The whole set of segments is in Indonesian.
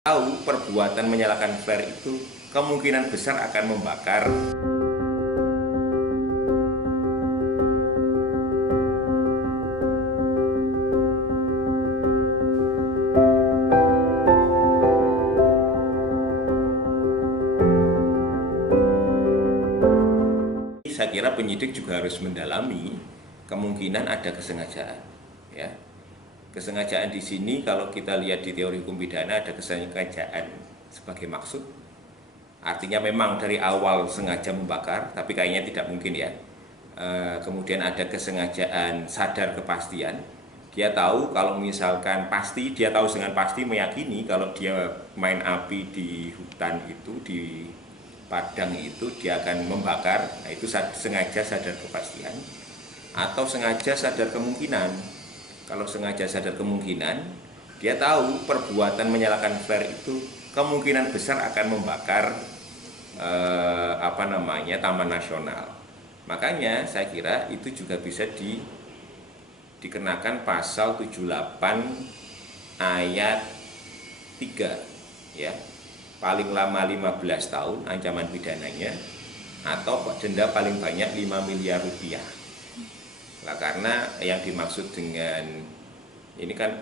Tahu perbuatan menyalakan flare itu kemungkinan besar akan membakar. Saya kira penyidik juga harus mendalami kemungkinan ada kesengajaan, ya. Kesengajaan di sini kalau kita lihat di teori hukum pidana ada kesengajaan sebagai maksud. Artinya memang dari awal sengaja membakar, tapi kayaknya tidak mungkin ya. Kemudian ada kesengajaan sadar kepastian. Dia tahu kalau misalkan pasti, dia tahu dengan pasti meyakini kalau dia main api di hutan itu, di padang itu, dia akan membakar. Nah, itu sengaja sadar kepastian. Atau sengaja sadar kemungkinan. Kalau sengaja sadar kemungkinan, dia tahu perbuatan menyalakan flare itu kemungkinan besar akan membakar Taman Nasional. Makanya saya kira itu juga bisa dikenakan pasal 78 ayat 3, ya. Paling lama 15 tahun ancaman pidananya, atau denda paling banyak 5 miliar rupiah. Nah, karena yang dimaksud dengan ini kan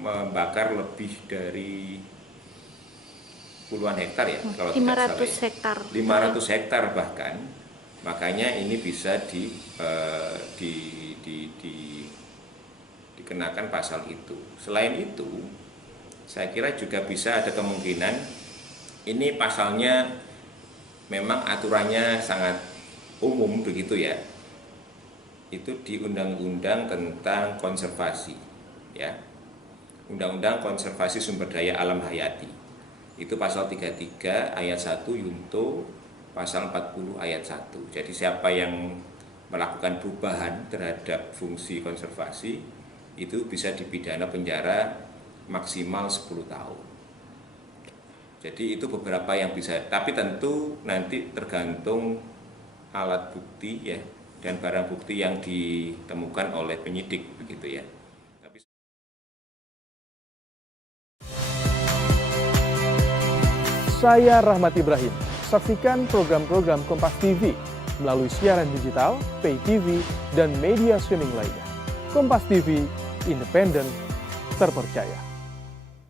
membakar lebih dari puluhan hektar ya, kalau 500 hektar. 500 hektar bahkan. Makanya ini bisa dikenakan pasal itu. Selain itu, saya kira juga bisa ada kemungkinan ini pasalnya memang aturannya sangat umum begitu ya. Itu di Undang-Undang tentang konservasi, ya. Undang-Undang Konservasi Sumber Daya Alam Hayati. Itu pasal 33 ayat 1 yunto pasal 40 ayat 1. Jadi siapa yang melakukan perubahan terhadap fungsi konservasi itu bisa dipidana penjara maksimal 10 tahun. Jadi itu beberapa yang bisa, tapi tentu nanti tergantung alat bukti ya dan barang bukti yang ditemukan oleh penyidik begitu ya. Saya Rahmat Ibrahim. Saksikan program-program Kompas TV melalui siaran digital, pay TV, dan media streaming lainnya. Kompas TV, independen, terpercaya.